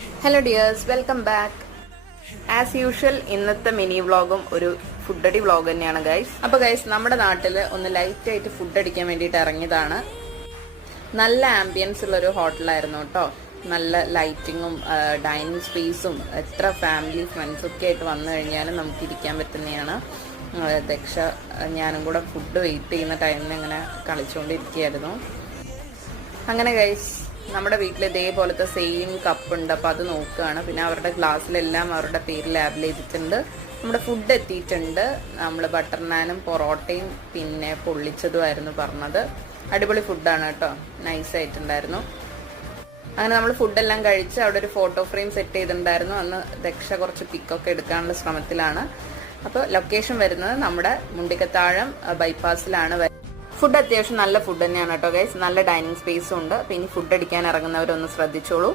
Hello dears, welcome back. As usual ഇന്നത്തെ mini വ്ളോഗും ഒരു ഫുഡടി വ്ളോഗ് തന്നെയാണ് ഗൈസ്. അപ്പോൾ ഗൈസ്, നമ്മുടെ നാട്ടിൽ ഒന്ന് ലൈറ്റ് ആയിട്ട് ഫുഡ് അടിക്കാൻ വേണ്ടിയിട്ട് ഇറങ്ങിയതാണ്. നല്ല ആംബിയൻസ് ഉള്ളൊരു ഹോട്ടലായിരുന്നു കേട്ടോ. നല്ല ലൈറ്റിങ്ങും ഡൈനിങ് സ്പേസും, എത്ര ഫാമിലി ഫ്രണ്ട്സൊക്കെ ആയിട്ട് വന്നു കഴിഞ്ഞാലും നമുക്ക് ഇരിക്കാൻ പറ്റുന്നതാണ്. ദക്ഷ ഞാനും കൂടെ ഫുഡ് വെയിറ്റ് ചെയ്യുന്ന ടൈമിൽ ഇങ്ങനെ കളിച്ചുകൊണ്ടിരിക്കുകയായിരുന്നു. അങ്ങനെ ഗൈസ്, നമ്മുടെ വീട്ടിൽ ഇതേപോലത്തെ സെയിം കപ്പ് ഉണ്ട്. അപ്പോൾ അത് നോക്കുകയാണ്. പിന്നെ അവരുടെ ഗ്ലാസ്സിലെല്ലാം അവരുടെ പേര് ലാബിൽ ചെയ്തിട്ടുണ്ട്. നമ്മുടെ ഫുഡ് എത്തിയിട്ടുണ്ട്. നമ്മൾ ബട്ടർ നാനും പൊറോട്ടയും പിന്നെ പൊള്ളിച്ചതുമായിരുന്നു പറഞ്ഞത്. അടിപൊളി ഫുഡാണ് കേട്ടോ, നൈസായിട്ടുണ്ടായിരുന്നു. അങ്ങനെ നമ്മൾ ഫുഡെല്ലാം കഴിച്ച് അവിടെ ഒരു ഫോട്ടോ ഫ്രെയിം സെറ്റ് ചെയ്തിട്ടുണ്ടായിരുന്നു. അന്ന് ദക്ഷ കുറച്ച് പിക്കൊക്കെ എടുക്കാനുള്ള ശ്രമത്തിലാണ്. അപ്പോൾ ലൊക്കേഷൻ വരുന്നത് നമ്മുടെ മുണ്ടിക്കത്താഴം ബൈപ്പാസിലാണ്. ഫുഡ് അത്യാവശ്യം നല്ല ഫുഡ് തന്നെയാണ് കേട്ടോ ഗൈസ്. നല്ല ഡൈനിങ് സ്പേസും ഉണ്ട്. പിന്നെ ഫുഡ് അടിക്കാൻ ഇറങ്ങുന്നവരൊന്ന് ശ്രദ്ധിച്ചോളൂ.